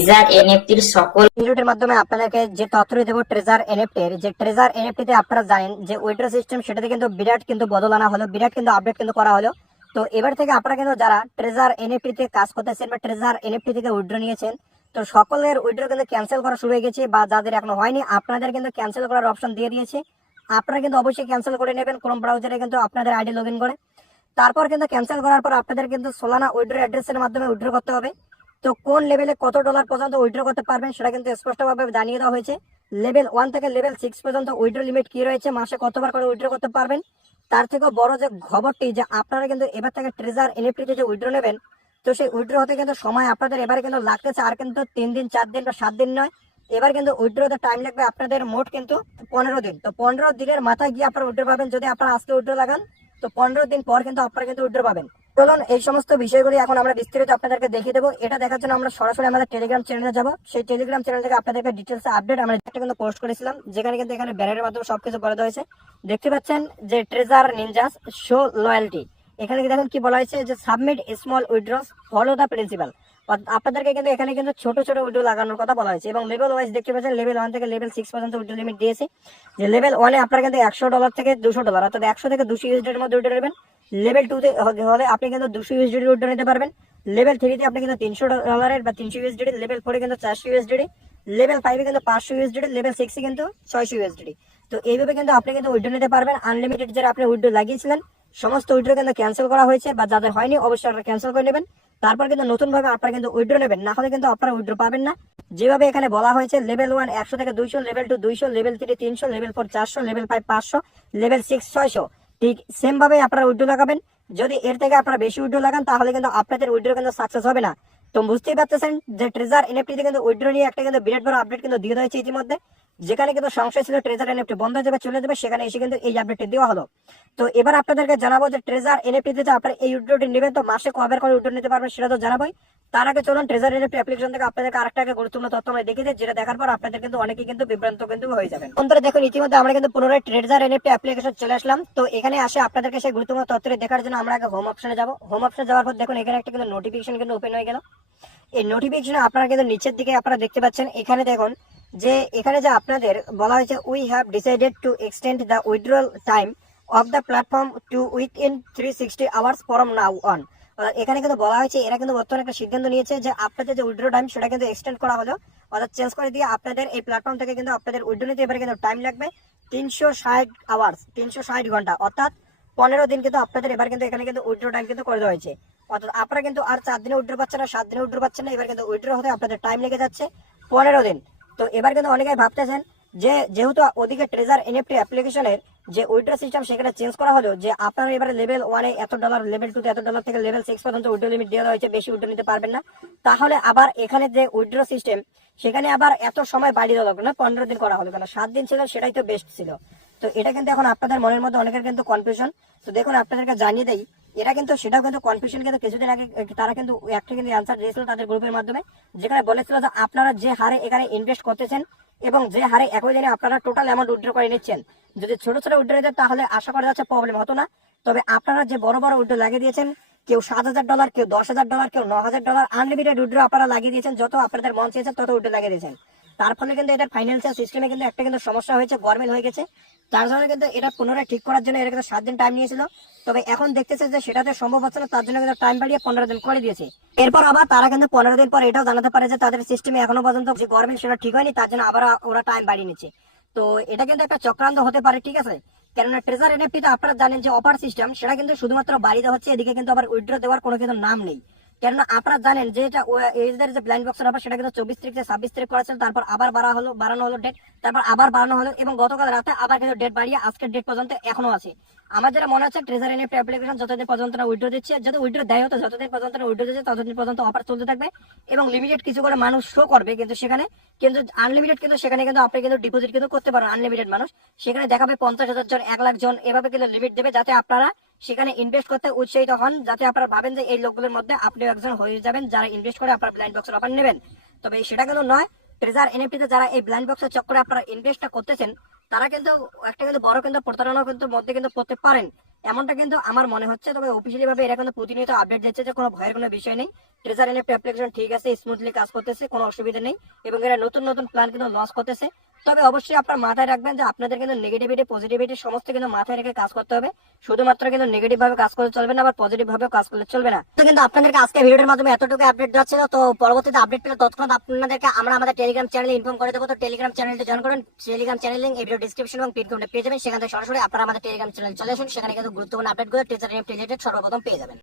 Treasure এনএফটির সকল ভিডিওটির মাধ্যমে আপনাদেরকে যে তথ্যটি দেবো ট্রেজার এনএফটির, যে ট্রেজার এনএফটিতে আপনারা জানেন যে উইথড্র সিস্টেম সেটাতে কিন্তু বিরাট কিন্তু বদল আনা হলো, বিরাট কিন্তু আপডেট কিন্তু করা হলো। তো এবার থেকে আপনারা কিন্তু যারা ট্রেজার এনএফটিতে কাজ করতেছেন বা ট্রেজার এনএফটি থেকে উইথড্র নিয়েছেন, তো সকলের উইথড্র কিন্তু ক্যান্সেল করা শুরু হয়ে গেছে, বা যাদের এখনো হয়নি আপনাদের কিন্তু ক্যান্সেল করার অপশন দিয়ে দিয়েছে। আপনারা কিন্তু অবশ্যই ক্যান্সেল করে নেবেন ক্রোম ব্রাউজারে কিন্তু আপনাদের আইডি লগ ইন করে। তারপর কিন্তু ক্যান্সেল করার পর আপনাদের কিন্তু সোলানা উইথড্র অ্যাড্রেসের মাধ্যমে উইথড্র করতে হবে। তো কোন লেভেলে কত ডলার পর্যন্ত উইথড্র করতে পারবেন সেটা কিন্তু স্পষ্টভাবে জানিয়ে দেওয়া হয়েছে। লেভেল 1 থেকে লেভেল 6 পর্যন্ত উইথড্র লিমিট কি রয়েছে, মাসে কতবার করে উইথড্র করতে পারবেন। তার থেকেও বড় যে খবরটি যে আপনারা কিন্তু এবার থেকে ট্রেজার এনএফটি যে উইথড্র নেবেন, তো সেই উইথড্র হতে কিন্তু সময় আপনাদের এবারে কিন্তু লাগতেছে আর কিন্তু 3 দিন 4 দিন বা 7 দিন নয়। এবার কিন্তু উইথড্র হতে টাইম লাগবে আপনাদের মোট কিন্তু 15 দিন। তো 15 দিনের মাথায় গিয়ে আপনারা উইথড্র পাবেন। যদি আপনারা আজকে উইথড্র লাগান তো 15 দিন পর কিন্তু আপনারা কিন্তু উইথড্র পাবেন। চলুন এই সমস্ত বিষয়গুলি এখন আমরা বিস্তারিত আপনাদেরকে দেখিয়ে দেবো। এটা দেখার জন্য আমরা সরাসরি আমাদের টেলিগ্রাম চ্যানেলে যাব। সেই টেলিগ্রাম চ্যানেল থেকে আপনাদেরকে ডিটেলস আপডেট আমরা একটা কিন্তু পোস্ট করেছিলাম, যেখানে কিন্তু এখানে ব্যানারের মাধ্যমে সবকিছু বলে দেওয়া হয়েছে। দেখতে পাচ্ছেন যে ট্রেজার নিনজাস শো লয়্যালটি, এখানে দেখুন কি বলা হয়েছে যে submit small উইথড্রস follow the principal. আপনাদেরকে কিন্তু এখানে কিন্তু ছোট ছোট উইথড্র লাগানোর কথা বলা হয়েছে এবং লেভেল ওয়াইজ দেখতে পাচ্ছেন লেভেল 1 থেকে লেভেল 6 পর্যন্ত উইথড্র লিমিট দিয়েছে। যে লেভেল 1 এ আপনারা কিন্তু $100 থেকে $200 অর্থাৎ 100 থেকে 200 ইউএসডি এর মধ্যে উইথড্র নেবেন। লেভেল 2 তে হলে আপনি কিন্তু 200 ইউএসডি উইথড্র নিতে পারবেন। লেভেল 3 তে আপনি কিন্তু $300 বা 300 ইউএসডি, লেভেল 4 এ কিন্তু 400 ইউএসডি, লেভেল 5 এ কিন্তু 500 ইউএসডি, লেভেল 6 এ কিন্তু 600 ইউএসডি। তো এইভাবে কিন্তু আপনি কিন্তু উইথড্র নিতে পারবেন। আনলিমিটেড যারা আপনি উইথড্র লাগিয়েছিলেন সমস্ত উইথড্র কিন্তু ক্যান্সেল করা হয়েছে, বা যাদের হয়নি অবশ্যই আপনারা ক্যান্সেল করে নেবেন। তারপর কিন্তু নতুন ভাবে আপনারা কিন্তু উইথড্র নেবেন, না হলে কিন্তু আপনারা উইথড্র পাবেন না। যেভাবে এখানে বলা হয়েছে লেভেল 1 100 থেকে 200, level 2 200, level 3 300, level 4 400, level 5 500, level 6 600, ঠিক সেম ভাবে আপনারা উইথড্র লাগাবেন। যদি এর থেকে আপনারা বেশি উইথড্র লাগান তাহলে কিন্তু আপনাদের উইথড্র কিন্তু সাকসেস হবে না। তো বুঝতেই পারতেছেন যে ট্রেজার এনএফটি থেকে কিন্তু উইথড্র নিয়ে একটা কিন্তু বিরাট বড় আপডেট কিন্তু দিয়ে দিয়েছে ইতিমধ্যে। যেখানে কিন্তু সংশয় ছিল ট্রেজার এনএফটি বন্ধ হয়ে যাবে চলে যাবে, সেখানে এসে কিন্তু এই আপডেটটি দেওয়া হলো। তো এবার আপনাদেরকে জানাবো যে ট্রেজার এনএফটি তে আপনারা এই উইথড্রটি নেবেন তো মাসে কবে করে উইথড্র নিতে পারবেন সেটা তো জানাবোই। তার আগে চলুন ট্রেজার এনএফটি অ্যাপ্লিকেশন থেকে আপনাদেরকে আরেকটা গুরুত্বপূর্ণ তথ্য আমরা দেখিয়ে দিই, যেটা দেখার পর আপনাদের কিন্তু অনেকেই কিন্তু বিভ্রান্ত কিন্তু হয়ে যাবেন। বন্ধুরা দেখুন ইতিমধ্যে আমরা কিন্তু পুনরায় ট্রেজার এনএফটি অ্যাপ্লিকেশন চলে আসলাম। তো এখানে আসে আপনাদেরকে সেই গুরুত্বপূর্ণ তথ্যটি দেখার জন্য আমরা আগে হোম অপশনে যাব। হোম অপশনে যাওয়ার পর দেখুন এখানে একটা কিন্তু নোটিফিকেশন কিন্তু ওপেন হয়ে গেল। এই নোটিফিকেশনে আপনারা কিন্তু নিচের দিকে আপনারা দেখতে পাচ্ছেন, এখানে দেখুন যে এখানে যে আপনাদের বলা হয়েছে we have decided to extend the withdrawal time of the platform to within 360 hours from now on. এখানে কিন্তু বলা হয়েছে এরা কিন্তু বর্তমানে একটা সিদ্ধান্ত নিয়েছে যে আপনাদের যে উইথড্র টাইম সেটা কিন্তু এক্সটেন্ড করা হলো, অর্থাৎ চেঞ্জ করে দিয়ে আপনাদের এই প্ল্যাটফর্ম থেকে কিন্তু আপনাদের উইথড্র নিতে এবারে কিন্তু টাইম লাগবে 360 আওয়ার্স, 360 ঘন্টা, অর্থাৎ 15 দিন কিন্তু আপনাদের এবার কিন্তু এখানে কিন্তু উইথড্র টাইম কিন্তু করে দেওয়া হয়েছে। অর্থাৎ আপনারা কিন্তু আর 4 দিনে উইথড্র পাচ্ছেন না, 7 দিনে উইথড্র পাচ্ছেন না, এবার কিন্তু উইথড্র হতে আপনাদের টাইম লেগে যাচ্ছে 15 দিন। তো এবার কিন্তু অনেকেই ভাবতেছেন যে যেহেতু ওদিকে ট্রেজার এনএফটি অ্যাপ্লিকেশনের যে উইথড্র সিস্টেম সেখানে চেঞ্জ করা হলো, যে আপনারা এবারে লেভেল 1 এ এত ডলার, লেভেল 2 তে এত ডলার থেকে লেভেল 6 পর্যন্ত উইথড্র লিমিট দেওয়া হয়েছে, বেশি উইথড্র নিতে পারবেন না। তাহলে আবার এখানে যে উইথড্র সিস্টেম সেখানে আবার এত সময় বাড়িয়ে দেওয়া লাগলো না, 15 দিন করা হলো, কেন 7 দিন ছিল সেটাই তো বেস্ট ছিল। তো এটা কিন্তু এখন আপনাদের মনের মধ্যে অনেকের কিন্তু কনফিউশন। তো দেখুন আপনাদেরকে জানিয়ে দেই, এরা কিন্তু সেটাও কিন্তু কনফিউশন কিন্তু কিছুদিন আগে তারা কিন্তু একটা কিন্তু অ্যান্সার দিয়েছিল তাদের গ্রুপের মাধ্যমে, যেখানে বলেছিল যে আপনারা যে হারে এখানে ইনভেস্ট করতেছেন এবং যে হারে একই দিনে আপনারা টোটাল অ্যামাউন্ট উইথড্র করে নিচ্ছেন, যদি ছোট ছোট উইথড্র নিতেন তাহলে আশা করা যাচ্ছে প্রবলেম হতো না। তবে আপনারা যে বড় বড় উইথড্র লাগিয়ে দিয়েছেন, কেউ $7,000, কেউ $10,000, কেউ $9,000 আনলিমিটেড উইথড্র আপনারা লাগিয়ে দিয়েছেন, যত আপনাদের মন চেয়েছেন তত উইথড্র লাগিয়ে দিয়েছেন। তার ফলে কিন্তু এটার ফাইন্যান্সিয়াল সিস্টেমে কিন্তু একটা কিন্তু সমস্যা হয়েছে, গরমিল হয়ে গেছে। তার জন্য কিন্তু এটা পুনরায় ঠিক করার জন্য এটা কিন্তু 7 দিন টাইম নিয়েছিল। তবে এখন দেখতেছে যে সেটাতে সম্ভব হচ্ছে না, তার জন্য কিন্তু টাইম বাড়িয়ে 15 দিন করে দিয়েছে। এরপর আবার তারা কিন্তু 15 দিন পর এটাও জানাতে পারে যে তাদের সিস্টেমে এখনো পর্যন্ত যে গরমিল সেটা ঠিক হয়নি, তার জন্য আবার ওরা টাইম বাড়িয়ে নিচ্ছে। তো এটা কিন্তু একটা চক্রান্ত হতে পারে, ঠিক আছে। কেননা ট্রেজার এনএফটিতে আপনারা জানেন যে অফার সিস্টেম সেটা কিন্তু শুধুমাত্র বাড়িতে হচ্ছে, এদিকে কিন্তু আবার উইথড্র দেওয়ার কোনো কিন্তু নাম নেই। কেননা আপনারা জানেন যে এটা এদের যে ব্লাইন্ড বক্সের অফার সেটা কিন্তু 24 তারিখ থেকে 26 তারিখ করা ছিল, তারপর আবার বাড়ানো হলো ডেট, তারপর আবার বাড়ানো হলো এবং গতকাল রাতে আবার কিন্তু ডেট বাড়িয়ে আজকের ডেট পর্যন্ত এখনো আছে। আমার যেটা মনে হচ্ছে ট্রেজার এনএফটি অ্যাপ্লিকেশন যতদিন পর্যন্ত না উইথড্র দিচ্ছে, যদি উইথড্র দেয় হতো যতদিন পর্যন্ত না উইথড্র দিচ্ছে ততদিন পর্যন্ত অফার চলতে থাকবে এবং লিমিটেড কিছু করে মানুষ শো করবে, কিন্তু সেখানে কিন্তু আনলিমিটেড কিন্তু সেখানে কিন্তু আপনি কিন্তু ডিপোজিট কিন্তু করতে পারেন। আনলিমিটেড মানুষ সেখানে দেখাবে 50,000 জন, 1 লাখ জন, এভাবে কিন্তু লিমিট দেবে, যাতে আপনারা সেখানে ইনভেস্ট করতে উৎসাহিত হন, যাতে আপনারা ভাবেন যে এই লোকগুলোর মধ্যে আপনি একজন হয়ে যাবেন যারা ইনভেস্ট করে আপনার ব্লাইন্ড বক্সের অফার নেবেন। তবে সেটা কিন্তু নয়। ট্রেজার এনএফটিতে যারা এই ব্লাইন্ড বক্সের চক্করে আপনারা ইনভেস্টটা করতেছেন, তারা কিন্তু একটা কিন্তু বড় কিন্তু প্রতারণার কিন্তু মধ্যে কিন্তু পড়তে পারেন। এমনটা কিন্তু আমার মনে হচ্ছে। তবে অফিসিয়ালি ভাবে এরা কিন্তু প্রতিনিয়ত আপডেট দিচ্ছে যে কোনো ভয়ের কোনো বিষয় নেই, ট্রেজার এনএফটি অ্যাপ্লিকেশন ঠিক আছে, স্মুথলি কাজ করতেছে, কোনো অসুবিধা নেই এবং এরা নতুন নতুন প্ল্যান কিন্তু লঞ্চ করতেছে। তবে অবশ্যই আপনার মাথায় রাখবেন যে আপনাদের কিন্তু নেগেটিভিটি পজিটিভিটি সমস্ত কিন্তু মাথায় রেখে কাজ করতে হবে। শুধুমাত্র কিন্তু নেগেটিভ ভাবে কাজ করলে চলবে না, আবার পজিটিভ ভাবে কাজ করলে চলবে না। তো কিন্তু আপনাদেরকে আজকে ভিডিওর মাধ্যমে এতটুকু আপডেট দেওয়া ছিল। তো পরবর্তীতে আপডেট পেলে তৎক্ষণাৎ আপনাদেরকে আমরা আমাদের টেলিগ্রাম চ্যানেলে ইনফর্ম করে দেবো। তো টেলিগ্রাম চ্যানেলটি জয়েন করুন। টেলিগ্রাম চ্যানেল লিঙ্ক এই ভিডিও ডিসক্রিপশন এবং পিন কমেন্টে পেয়ে যাবেন। সেখান থেকে সরাসরি আপনারা আমাদের টেলিগ্রাম চ্যানেল চলে আসুন, সেখানে কিন্তু গুরুত্বপূর্ণ আপডেটগুলো টিচার রিলেটেড সর্বপ্রথম পেয়ে যাবেন।